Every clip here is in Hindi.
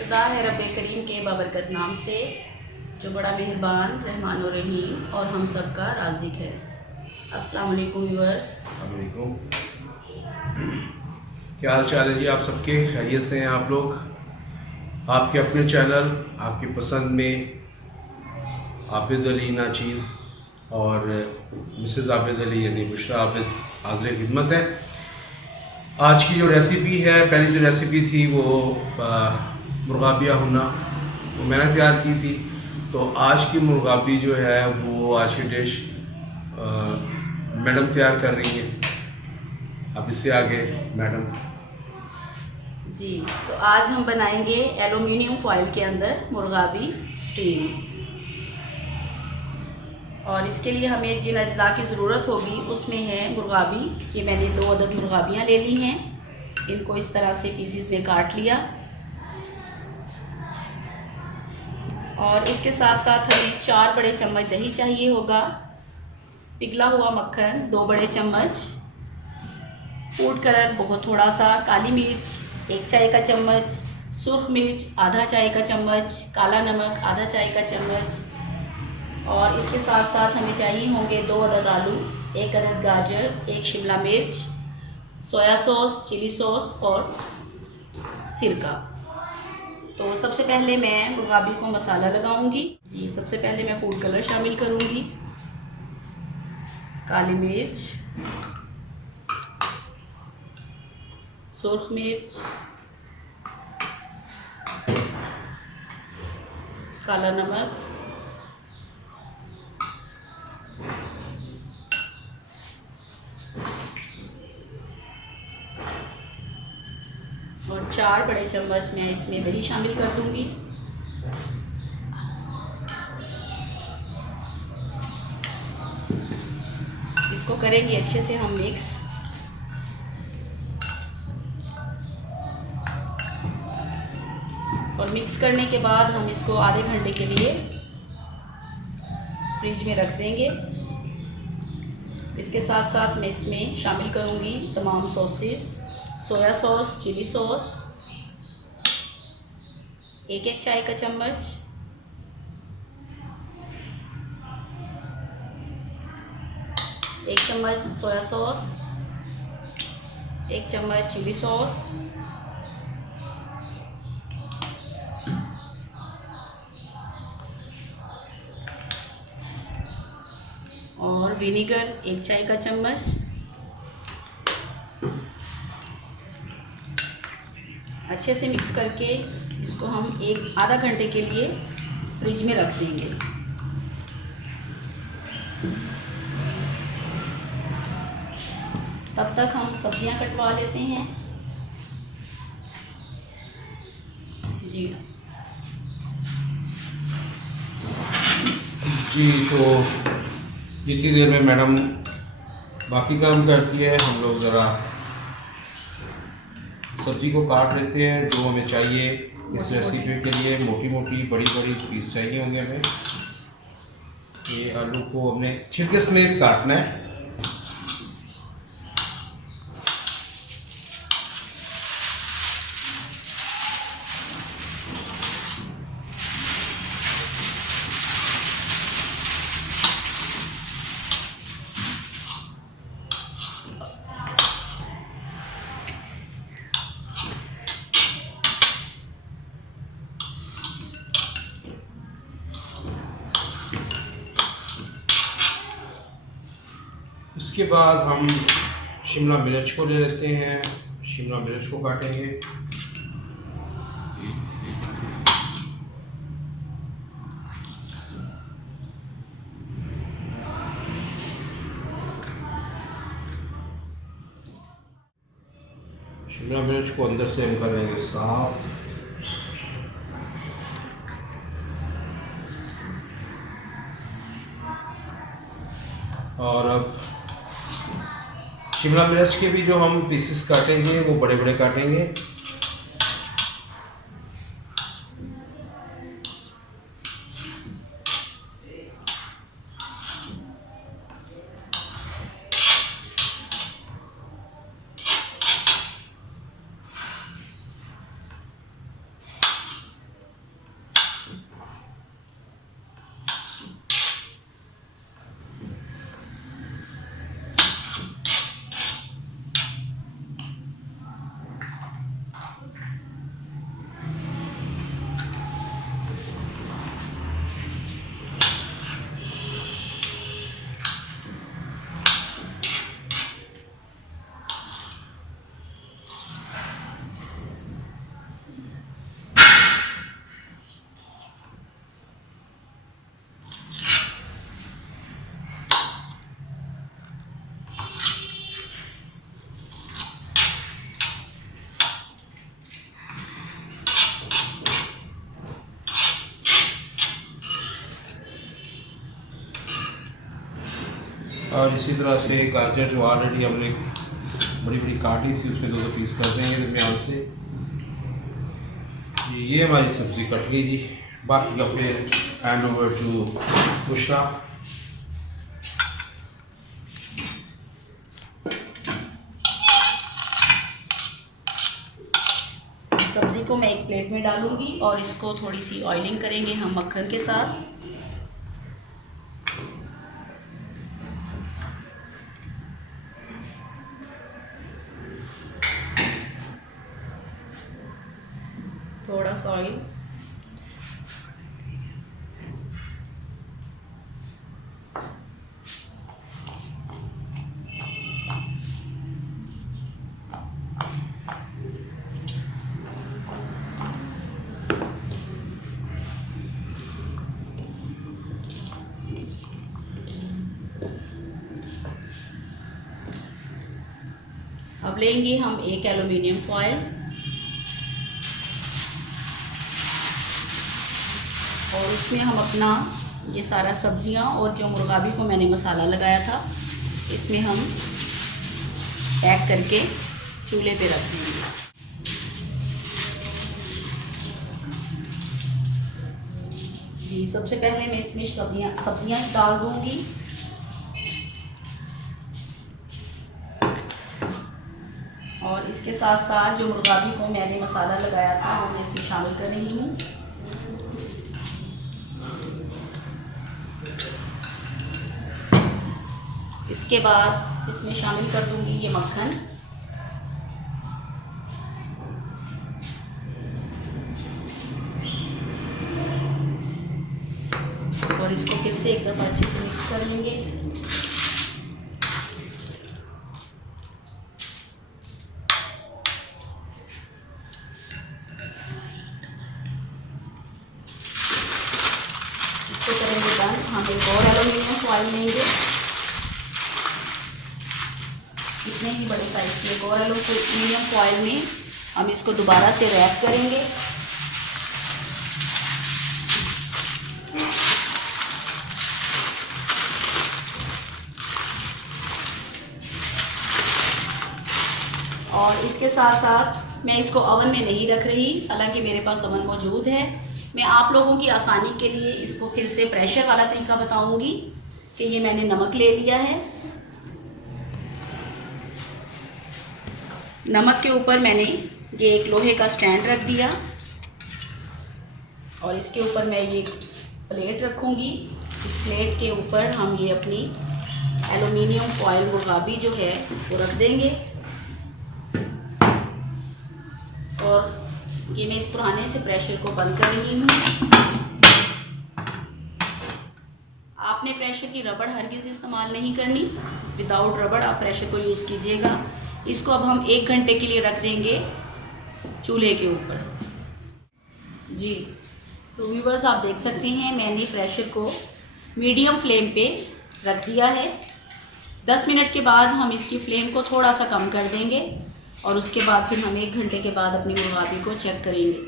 खुदा है रब करीम के बाबरकत नाम से, जो बड़ा मेहरबान रहमान और रहीम और हम सब का राज़िक है। अस्सलाम वालेकुम व्यूअर्स। वालेकुम। क्या हाल चाल है जी? आप सबके खैरियत से हैं आप लोग? आपके अपने चैनल आपकी पसंद में आबिद अली नाचीज़ और मिसेज़ आबिद अली यानी बुशरा आबिद हाज़िर खिदमत है। आज की जो रेसिपी है, पहली जो रेसिपी थी वो मुर्गाबिया हुना वो मैंने तैयार की थी। तो आज की मुर्गाबी जो है वो आज की डिश मैडम तैयार कर रही हैं। अब इससे आगे मैडम। जी, तो आज हम बनाएंगे एलुमिनियम फॉइल के अंदर मुर्गाबी स्टीम। और इसके लिए हमें जिन अज्जा की ज़रूरत होगी उसमें है मुर्गाबी। ये मैंने 2 अदद मुर्गाबियाँ ले ली हैं। इनको इस तरह से पीसीस में काट लिया। और इसके साथ साथ हमें 4 बड़े चम्मच दही चाहिए होगा, पिघला हुआ मक्खन 2 बड़े चम्मच, फूड कलर बहुत थोड़ा सा, काली मिर्च 1 चाय का चम्मच, सुर्ख मिर्च आधा चाय का चम्मच, काला नमक आधा चाय का चम्मच। और इसके साथ साथ हमें चाहिए होंगे 2 अदद आलू, 1 अदद गाजर, 1 शिमला मिर्च, सोया सॉस, चिली सॉस और सिरका। तो सबसे पहले मैं मुर्गाबी को मसाला लगाऊंगी। जी, सबसे पहले मैं फूड कलर शामिल करूंगी, काली मिर्च, सुर्ख मिर्च, काला नमक, और 4 बड़े चम्मच मैं इसमें दही शामिल कर दूंगी। इसको करेंगे अच्छे से हम मिक्स। और मिक्स करने के बाद हम इसको आधे घंटे के लिए फ्रिज में रख देंगे। इसके साथ साथ मैं इसमें शामिल करूंगी तमाम sauces, soya sauce, chilli sauce 1-1 चाय का चम्मच, एक चम्मच सोया सॉस, 1 चम्मच चिली सॉस, और विनीगर 1 चाय का चम्मच। अच्छे से मिक्स करके इसको हम आधा घंटे के लिए फ्रिज में रख देंगे। तब तक हम सब्जियां कटवा लेते हैं। जी जी, तो जितनी देर में मैडम बाकी काम करती है, हम लोग ज़रा सब्ज़ी को काट लेते हैं जो हमें चाहिए इस रेसिपी के लिए। मोटी मोटी बड़ी बड़ी पीस चाहिए होंगे हमें। ये आलू को हमने छिलके समेत काटना है। इसके बाद हम शिमला मिर्च को ले लेते हैं, शिमला मिर्च को काटेंगे। शिमला मिर्च को अंदर से हम कर देंगे साफ। और अब शिमला मिर्च के भी जो हम पीसेस काटेंगे वो बड़े बड़े काटेंगे। और इसी तरह से गाजर जो ऑलरेडी हमने बड़ी बड़ी काटी थी उसके 2 पीस कर देंगे दरमियान से। ये हमारी सब्ज़ी कट गई जी। बाकी का फिर हैंड ओवर टू बुशरा। सब्ज़ी को मैं एक प्लेट में डालूंगी और इसको थोड़ी सी ऑयलिंग करेंगे हम मक्खन के साथ। थोड़ा सा ऑयल, अब लेंगे हम एक एल्युमिनियम फॉयल और उसमें हम अपना ये सारा सब्जियां और जो मुर्गाबी को मैंने मसाला लगाया था इसमें हम पैक करके चूल्हे पे रख देंगे। जी सबसे पहले मैं इसमें सब्जियां डाल दूंगी। और इसके साथ साथ जो मुर्गाबी को मैंने मसाला लगाया था वो मैं इसमें शामिल कर रही हूँ। इसके बाद इसमें शामिल कर दूंगी ये मक्खन। और इसको फिर से एक दफ़ा अच्छे से मिक्स कर लेंगे। इसको करेंगे बंद। हम एक और एल्युमिनियम फॉयल लेंगे, इतने ही बड़े साइज की एक और एल्युमिनियम फॉयल में हम इसको दोबारा से रैप करेंगे। और इसके साथ साथ मैं इसको ओवन में नहीं रख रही, हालांकि मेरे पास ओवन मौजूद है। मैं आप लोगों की आसानी के लिए इसको फिर से प्रेशर वाला तरीका बताऊंगी कि ये मैंने नमक ले लिया है। नमक के ऊपर मैंने ये एक लोहे का स्टैंड रख दिया और इसके ऊपर मैं ये प्लेट रखूँगी। इस प्लेट के ऊपर हम ये अपनी एल्युमिनियम फॉयल मुर्गाबी जो है वो रख देंगे। और ये मैं इस पुराने से प्रेशर को बंद कर रही हूँ। आपने प्रेशर की रबड़ हरगिज़ इस्तेमाल नहीं करनी, विदाउट रबड़ आप प्रेशर को यूज़ कीजिएगा। इसको अब हम 1 घंटे के लिए रख देंगे चूल्हे के ऊपर। जी तो व्यूवर्स आप देख सकते हैं मैंने प्रेशर को मीडियम फ्लेम पे रख दिया है। 10 मिनट के बाद हम इसकी फ्लेम को थोड़ा सा कम कर देंगे और उसके बाद फिर हम 1 घंटे के बाद अपनी मुर्गाबी को चेक करेंगे।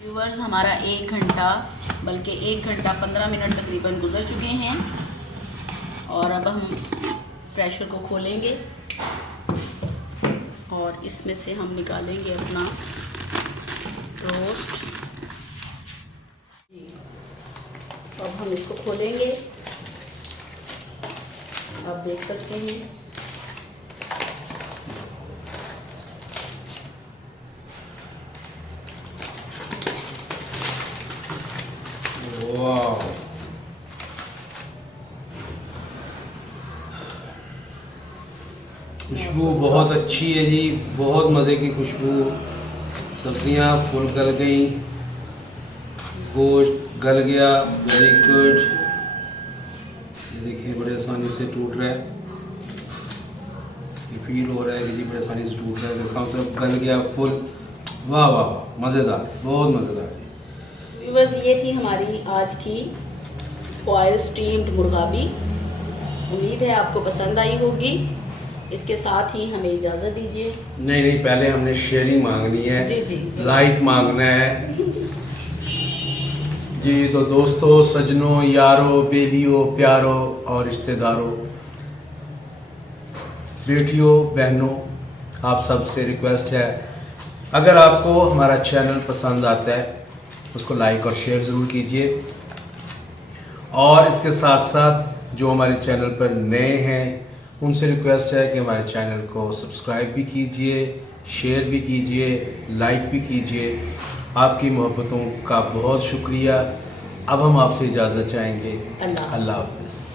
व्यूवर्स हमारा 1 घंटा बल्कि 1 घंटा 15 मिनट तकरीबन गुजर चुके हैं और अब हम प्रेशर को खोलेंगे और इसमें से हम निकालेंगे अपना रोस्ट। अब हम इसको खोलेंगे, आप देख सकते हैं वाह, खुशबू बहुत अच्छी है जी, बहुत मज़े की खुशबू। सब्जियां फुल गल गई, गोश्त गल गया, वेरी गुड। ये देखिए बड़े आसानी से टूट रहा है, ये फील हो रहा है कि जी बड़े आसानी से टूट रहा है। देखा सब गल गया फुल। वाह वाह वाह, मज़ेदार, बहुत मज़ेदार। बस ये थी हमारी आज की फॉयल स्टीम्ड मुर्गाबी। उम्मीद है आपको पसंद आई होगी। इसके साथ ही हमें इजाज़त दीजिए। नहीं नहीं, पहले हमने शेयरिंग मांगनी है। जी जी, लाइक मांगना है। जी तो दोस्तों, सजनों, यारों, बेलियों, प्यारों और रिश्तेदारों, बेटियों, बहनों, आप सबसे रिक्वेस्ट है, अगर आपको हमारा चैनल पसंद आता है उसको लाइक और शेयर ज़रूर कीजिए। और इसके साथ साथ जो हमारे चैनल पर नए हैं उनसे रिक्वेस्ट है कि हमारे चैनल को सब्सक्राइब भी कीजिए, शेयर भी कीजिए, लाइक भी कीजिए। आपकी मोहब्बतों का बहुत शुक्रिया। अब हम आपसे इजाज़त चाहेंगे। अल्लाह अल्लाह हाफ़िज़।